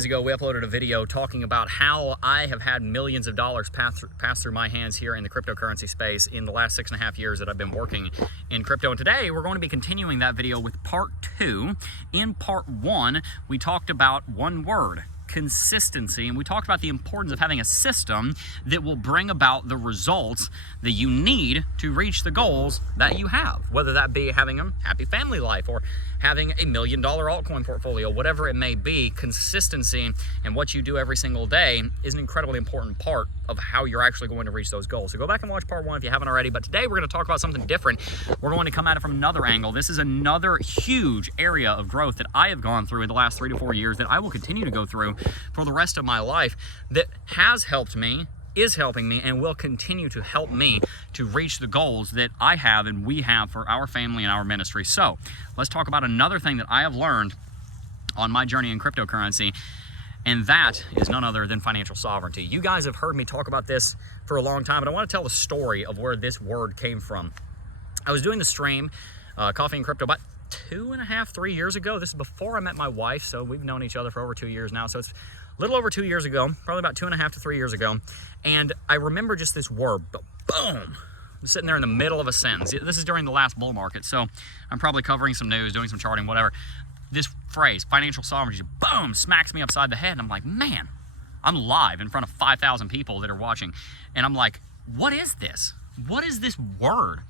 Ago we uploaded a video talking about how I have had millions of dollars pass through my hands here in the cryptocurrency space in the last 6.5 years that I've been working in crypto. And today we're going to be continuing that video with part 2. In part 1 we talked about one word: consistency, and we talked about the importance of having a system that will bring about the results that you need to reach the goals that you have, whether that be having a happy family life or having $1 million altcoin portfolio, whatever it may be. Consistency and what you do every single day is an incredibly important part of how you're actually going to reach those goals. So go back and watch part 1 if you haven't already. But today we're going to talk about something different. We're going to come at it from another angle. This is another huge area of growth that I have gone through in the last 3 to 4 years, that I will continue to go through for the rest of my life, that has helped me, is helping me, and will continue to help me to reach the goals that I have and we have for our family and our ministry. So let's talk about another thing that I have learned on my journey in cryptocurrency, and that is none other than financial sovereignty. You guys have heard me talk about this for a long time, but I want to tell the story of where this word came from. I was doing the stream, Coffee and Crypto, about 2.5, 3 years ago. This is before I met my wife, so we've known each other for over 2 years now. So it's a little over 2 years ago, probably about 2.5 to 3 years ago. And I remember just this word, boom, I'm sitting there in the middle of a sentence. This is during the last bull market, so I'm probably covering some news, doing some charting, whatever. This phrase, financial sovereignty, boom, smacks me upside the head. And I'm like, man, I'm live in front of 5,000 people that are watching. And I'm like, what is this? What is this word?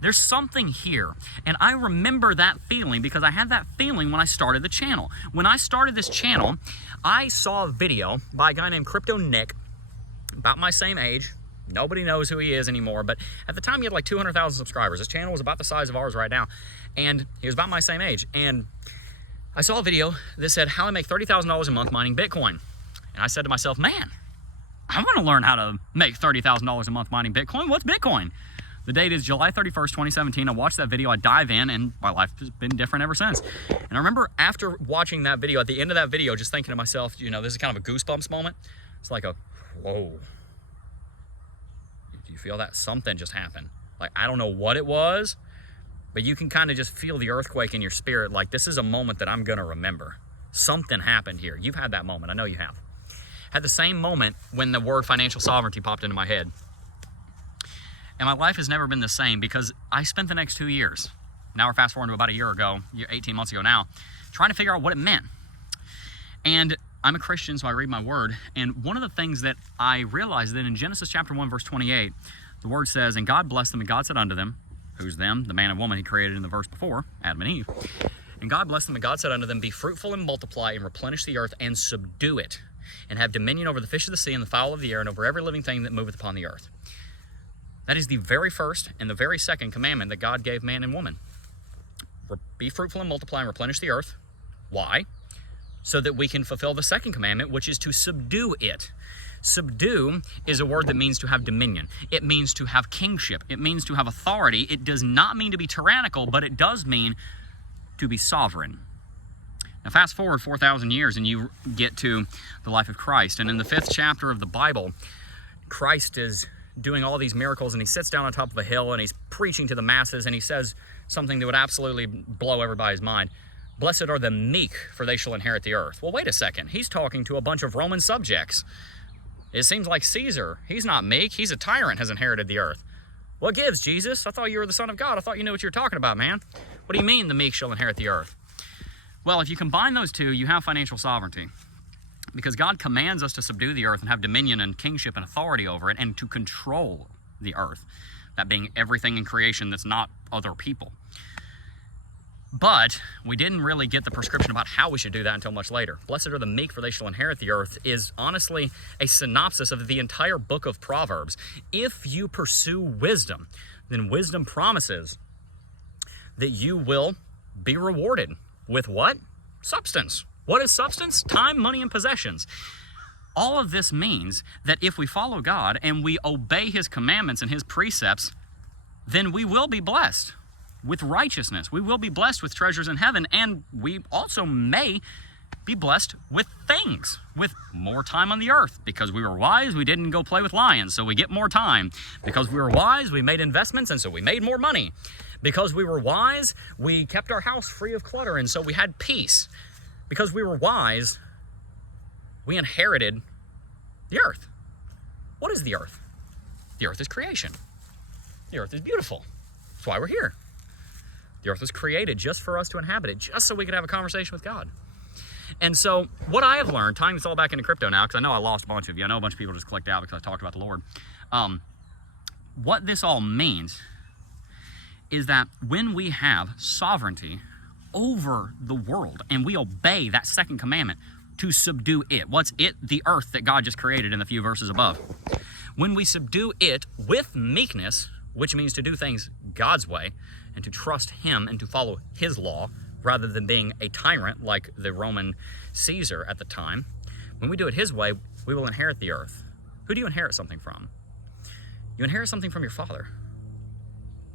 There's something here. And I remember that feeling because I had that feeling when I started the channel. When I started this channel, I saw a video by a guy named Crypto Nick, about my same age. Nobody knows who he is anymore, but at the time he had like 200,000 subscribers. His channel was about the size of ours right now, and he was about my same age. And I saw a video that said how I make $30,000 a month mining Bitcoin. And I said to myself, man, I want to learn how to make $30,000 a month mining Bitcoin. What's Bitcoin? The date is July 31st, 2017. I watched that video, I dive in, and my life has been different ever since. And I remember after watching that video, at the end of that video, just thinking to myself, you know, this is kind of a goosebumps moment. It's like a, whoa. Do you feel that? Something just happened. Like, I don't know what it was, but you can kind of just feel the earthquake in your spirit. Like, this is a moment that I'm going to remember. Something happened here. You've had that moment. I know you have. Had the same moment when the word financial sovereignty popped into my head. And my life has never been the same because I spent the next 2 years, now we're fast forward to about a year ago, 18 months ago now, trying to figure out what it meant. And I'm a Christian, so I read my word. And one of the things that I realized that in Genesis chapter 1, verse 28, the word says, and God blessed them, and God said unto them, who's them? The man and woman he created in the verse before, Adam and Eve. And God blessed them, and God said unto them, be fruitful and multiply and replenish the earth and subdue it, and have dominion over the fish of the sea and the fowl of the air and over every living thing that moveth upon the earth. That is the very first and the very second commandment that God gave man and woman. Be fruitful and multiply and replenish the earth. Why? So that we can fulfill the second commandment, which is to subdue it. Subdue is a word that means to have dominion. It means to have kingship. It means to have authority. It does not mean to be tyrannical, but it does mean to be sovereign. Now fast forward 4,000 years and you get to the life of Christ. And in the 5th chapter of the Bible, Christ is doing all these miracles, and he sits down on top of a hill and he's preaching to the masses, and he says something that would absolutely blow everybody's mind. Blessed are the meek, for they shall inherit the earth. Well, wait a second. He's talking to a bunch of Roman subjects. It seems like Caesar, he's not meek, he's a tyrant, has inherited the earth. What gives, Jesus? I thought you were the Son of God. I thought you knew what you were talking about, man. What do you mean the meek shall inherit the earth? Well, if you combine those two, you have financial sovereignty. Because God commands us to subdue the earth and have dominion and kingship and authority over it, and to control the earth, that being everything in creation that's not other people. But we didn't really get the prescription about how we should do that until much later. Blessed are the meek, for they shall inherit the earth is honestly a synopsis of the entire book of Proverbs. If you pursue wisdom, then wisdom promises that you will be rewarded with what? Substance. What is substance? Time, money, and possessions. All of this means that if we follow God and we obey his commandments and his precepts, then we will be blessed with righteousness. We will be blessed with treasures in heaven, and we also may be blessed with things, with more time on the earth. Because we were wise, we didn't go play with lions, so we get more time. Because we were wise, we made investments, and so we made more money. Because we were wise, we kept our house free of clutter, and so we had peace. Because we were wise, we inherited the earth. What is the earth? The earth is creation. The earth is beautiful. That's why we're here. The earth was created just for us to inhabit it, just so we could have a conversation with God. And so what I have learned, tying this all back into crypto now, because I know I lost a bunch of you. I know a bunch of people just clicked out because I talked about the Lord. What this all means is that when we have sovereignty over the world and we obey that second commandment to subdue it. What's it? The earth that God just created in the few verses above. When we subdue it with meekness, which means to do things God's way and to trust Him and to follow His law rather than being a tyrant like the Roman Caesar at the time, when we do it His way, we will inherit the earth. Who do you inherit something from? You inherit something from your Father.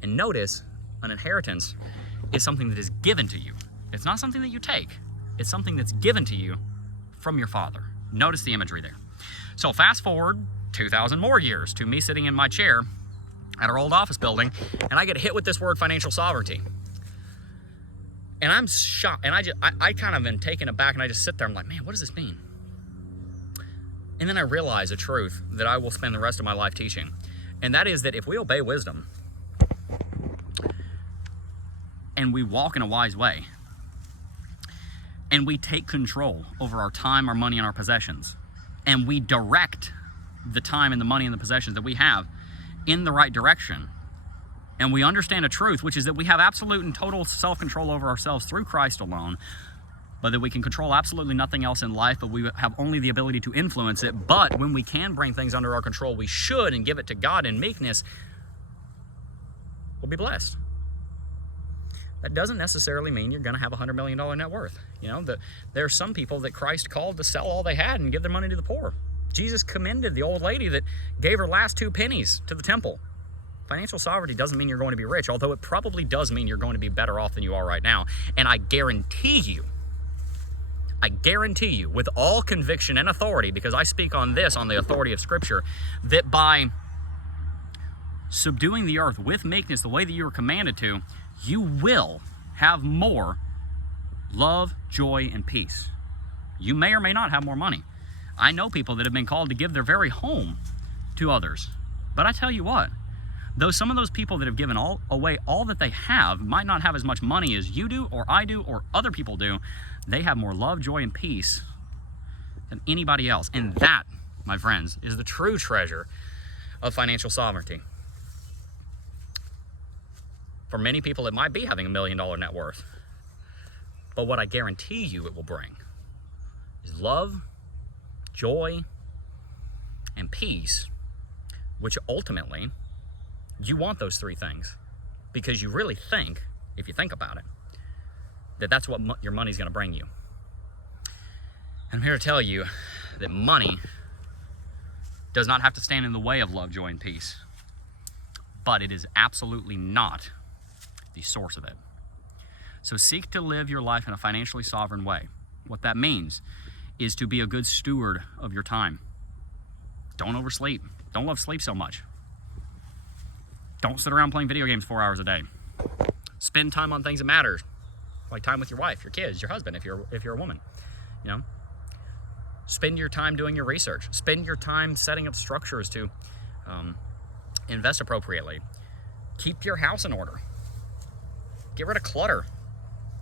And notice, an inheritance is something that is given to you. It's not something that you take. It's something that's given to you from your Father. Notice the imagery there. So fast forward 2,000 more years to me sitting in my chair at our old office building, and I get hit with this word financial sovereignty. And I'm shocked, and I kind of am taken aback, and I just sit there, I'm like, man, what does this mean? And then I realize a truth that I will spend the rest of my life teaching, and that is that if we obey wisdom, and we walk in a wise way, and we take control over our time, our money, and our possessions, and we direct the time and the money and the possessions that we have in the right direction, and we understand a truth, which is that we have absolute and total self-control over ourselves through Christ alone, but that we can control absolutely nothing else in life, but we have only the ability to influence it. But when we can bring things under our control, we should, and give it to God in meekness, we'll be blessed. That doesn't necessarily mean you're going to have a $100 million net worth. You know, there are some people that Christ called to sell all they had and give their money to the poor. Jesus commended the old lady that gave her last 2 pennies to the temple. Financial sovereignty doesn't mean you're going to be rich, although it probably does mean you're going to be better off than you are right now. And I guarantee you with all conviction and authority, because I speak on this on the authority of Scripture, that by subduing the earth with meekness the way that you were commanded to, you will have more love, joy, and peace. You may or may not have more money. I know people that have been called to give their very home to others. But I tell you what, though some of those people that have given away all that they have might not have as much money as you do, or I do, or other people do, they have more love, joy, and peace than anybody else. And that, my friends, is the true treasure of financial sovereignty. For many people, it might be having $1 million net worth. But what I guarantee you it will bring is love, joy, and peace, which ultimately, you want those 3 things because you really think, if you think about it, that that's what your money's going to bring you. And I'm here to tell you that money does not have to stand in the way of love, joy, and peace, but it is absolutely not the source of it. So seek to live your life in a financially sovereign way. What that means is to be a good steward of your time. Don't oversleep. Don't love sleep so much. Don't sit around playing video games 4 hours a day. Spend time on things that matter, like time with your wife, your kids, your husband, if you're a woman. You know, spend your time doing your research. Spend your time setting up structures to invest appropriately. Keep your house in order. Get rid of clutter.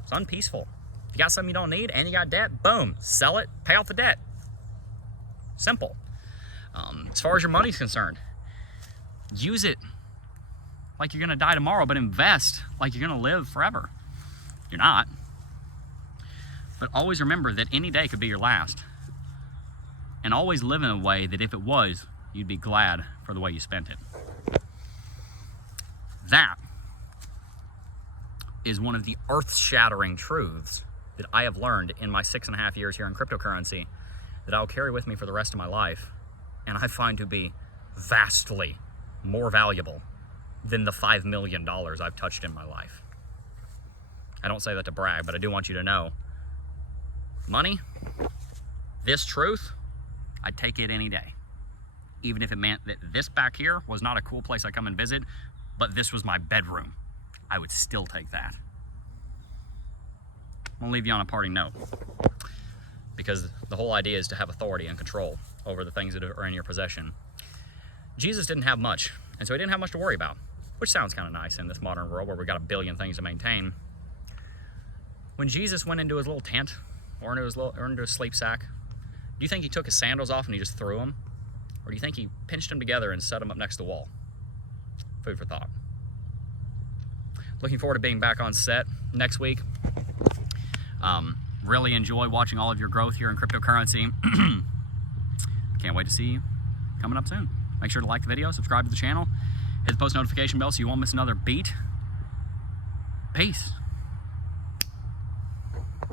It's unpeaceful. If you got something you don't need and you got debt, boom, sell it, pay off the debt. Simple. As far as your money's concerned, use it like you're going to die tomorrow, but invest like you're going to live forever. You're not. But always remember that any day could be your last. And always live in a way that if it was, you'd be glad for the way you spent it. That is one of the earth-shattering truths that I have learned in my 6.5 years here in cryptocurrency that I'll carry with me for the rest of my life, and I find to be vastly more valuable than the $5 million I've touched in my life. I don't say that to brag, but I do want you to know, money, this truth, I'd take it any day. Even if it meant that this back here was not a cool place I come and visit, but this was my bedroom, I would still take that. I'm gonna leave you on a parting note. because the whole idea is to have authority and control over the things that are in your possession. Jesus didn't have much, and so he didn't have much to worry about, which sounds kind of nice in this modern world where we've got a billion things to maintain. When Jesus went into his little tent or into his sleep sack, do you think he took his sandals off and he just threw them? Or do you think he pinched them together and set them up next to the wall? Food for thought. Looking forward to being back on set next week. Really enjoy watching all of your growth here in cryptocurrency. Can't wait to see you coming up soon. Make sure to like the video, subscribe to the channel, hit the post notification bell so you won't miss another beat. Peace.